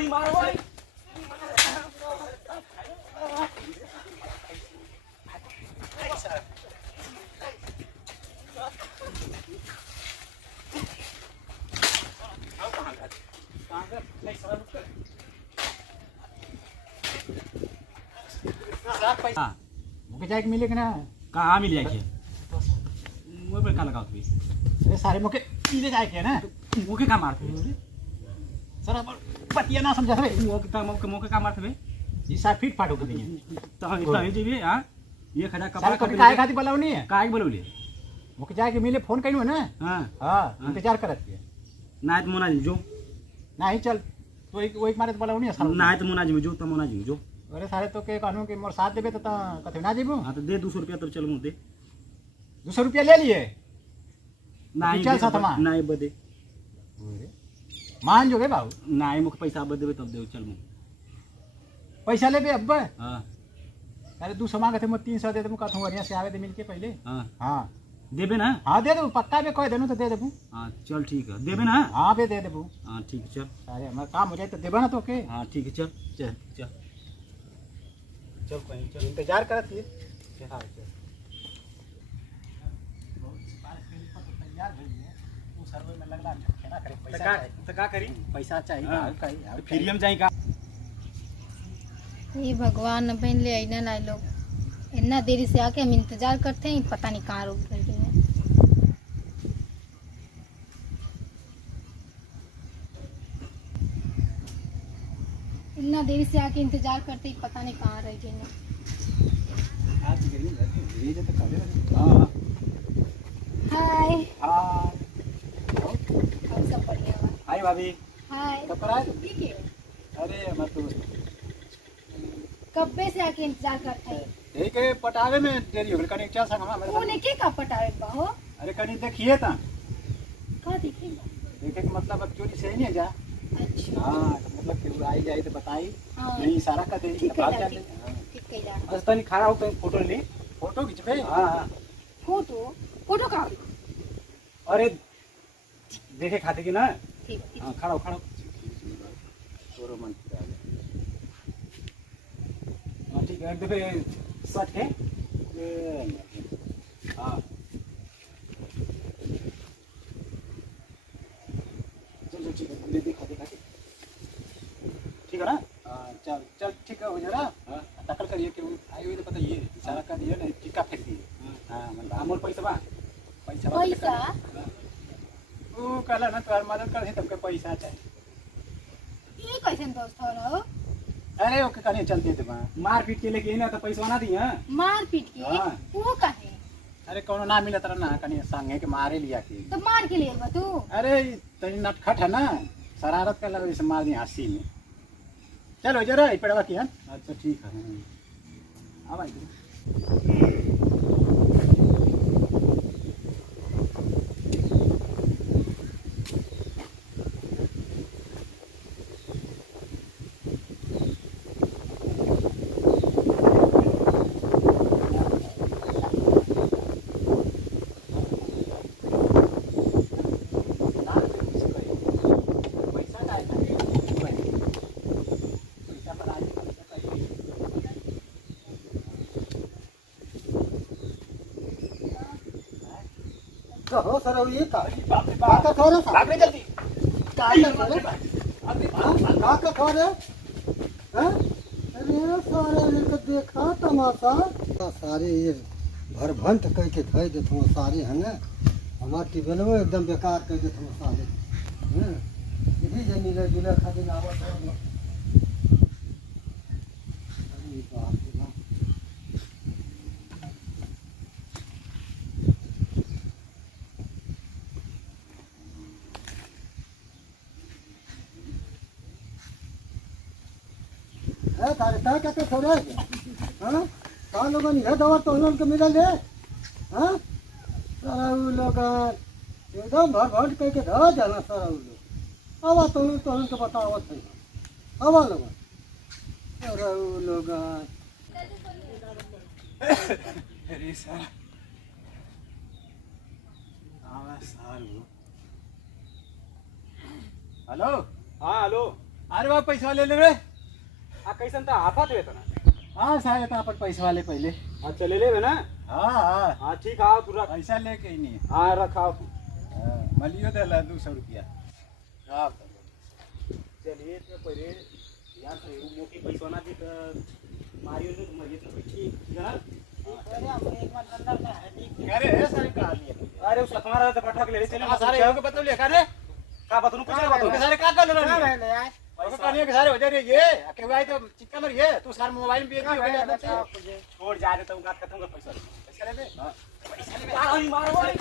नहीं मारो भाई मुके जाए मिले कि ना कहाँ मिल जाएगी मुँह पर कहाँ लगाओ तुम्हें अरे सारे मुके मिले जाए के ना मुँह के कहाँ मारते हो सर पतिया ना समझा रे मुँह के कहाँ मारते हुए ये सारे फिट फाट हो गए तो जी भी हाँ ये खजा सारे कपड़ा कभी काहे खाती बोलाव नहीं है काहे बोलोले मुके जाए के मिले फोन कइनो ना हाँ हां इंतजार करत है ना तो मोना जी जो नहीं चल तो एक मारे तो बोलाव नहीं है सारे ना तो मोना जी जो तो मोना जी जो अरे सारे तो के कानून के मोर साथ देबे तो कथे ना जेबू हाँ तो दे 200 रुपया तो चल मुँह दे 200 रुपया ले लिए नहीं चल साथमा नहीं बदे मान जो गे बाबू नहीं मुख पैसा बदे तब दे चल मुँह पैसा लेबे अब हाँ अरे 200 मांगे थे मैं 300 दे दूं का थू बढ़िया से आवे दे मिलके पहले हाँ हां देबे ना हां दे दो पक्का में कह देनु तो दे देबू हाँ चल ठीक है देबे ना हां बे दे देबू हाँ ठीक है चल अरे हमारा काम हो जाए तो देबा ना तो के हाँ ठीक है चल चल चल चल कहीं चल इंतजार करत है हां चल सर्वे में लगना ना करे पैसा तो का करी पैसा चाहिए हाँ। कहीं फिर हम जाई का ये भगवान बहन ले आईना लाए लोग इतना देरी से आके हम इंतजार करते हैं पता नहीं कहाँ रोक गए हैं इतना देरी से आके इंतजार करते ही पता नहीं कहाँ रह गए हैं आज ये तो करे हाँ हाय हां और सब बढ़िया बा हाय भाभी हाय कब पर आए ठीक है अरे मत तो कब्बे से आके इंतजार करते हैं ठीक है पटावे में देरी हो गई कने चल संग हमारे वो लेके का पटावे बाहो अरे कने देखिए ता का दिखेगा देखे के मतलब अब चोरी से नहीं जा अच्छा हां तो मतलब कि आई जाए तो बताई हाँ नहीं इशारा कर दे ठीक बात है कर ले ठीक कइला बस तनी खड़ा हो कहीं फोटो ले फोटो खिंचबे हाँ हाँ फोटो फोटो का अरे देखे खाते कि ना ठीक ठीक हाँ खड़ा हो खड़ा हो। तोरो मन आ हाँ ठीक है देखो शर्ट है हाँ चल चल ठीक है दे खाते खाते ठीक है ना हां चल चल ठीक है हो जरा हाँ टक्कर करिए कि आई हुई तो पता ये इशारा कर दिया नहीं टिक्का फेंक दिए हां मतलब अमोल पैसा बा पैसा पैसा तू कहला ना तोर मदद कर तुमके पैसा चाहिए ये कैसे दोस्त हो रहो अरे ओके कने चल दे बा मार पीट के लेके ना तो पैसा ना दी हाँ मार पीट के हाँ। वो काहे अरे कोनो ना मिलत रहा ना कने संगे के मारे लिया के तो मार के लिए बा तू अरे तनी नटखट है ना शरारत कर लगे से मार दी हंसी में चलो जरा पेड़वा की अच्छा ठीक है अब आई हो सर ये का बाप रे का खा रहा भाग रे जल्दी का खा रहे हैं अरे सारे इनके देखा तमाशा सारे ये भर भंट कह के धय देत हूँ सारे है ना हमार टिबल में एकदम बेकार कह देत हूँ सारे हैं यही जे मिले जुले खातिर आवत है अरे बाप रे बाप है तारे ता क्या कर छोड़े हां का लोगन ये दवा तो लोगन के मिलल है हां सारा उ लोग एकदम भर भर कह के ध जाना सारा उ लोग आवा तो के बतावत है आवा लोग सारा उ लोग अरे सारा आवा सारू हेलो हाँ हेलो अरे बा पैसा ले ले रे। आ कैसन त आफत हुए तना। हाँ साहब तो अपन पैसा वाले पहले। अच्छा ले लेबे ना। हाँ हाँ हाँ ठीक आओ तू रख। पैसा लेके ही नहीं। हाँ रखाओ। हाँ, मलियो दे ला 200 रुपया। हाँ चलिए तो पहले यार तो एगो मोटी पैसा ना दे तो मारियो ने मरिए तो ठीक ना। अरे ए सारे कहा लिए। अरे उस तुम्हारा तो पटक ले चले। हाँ सारे हो के बतौ ले करे। का बतनु कुछ के सारे का कर ले रहे। और कहानी के सारे हो जा रे ये के भाई तो चिक्का मर ये तू सारे मोबाइल में भी हो जा। छोड़ जा दे तो बात खत्म कर पैसा। पैसा ले दे। हां पैसा ले आ मारो भाई।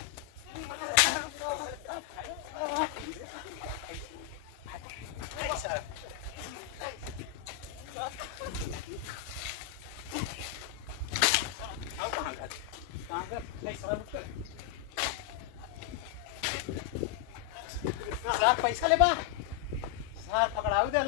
पैसा ले बा सार पकड़ाऊ दे।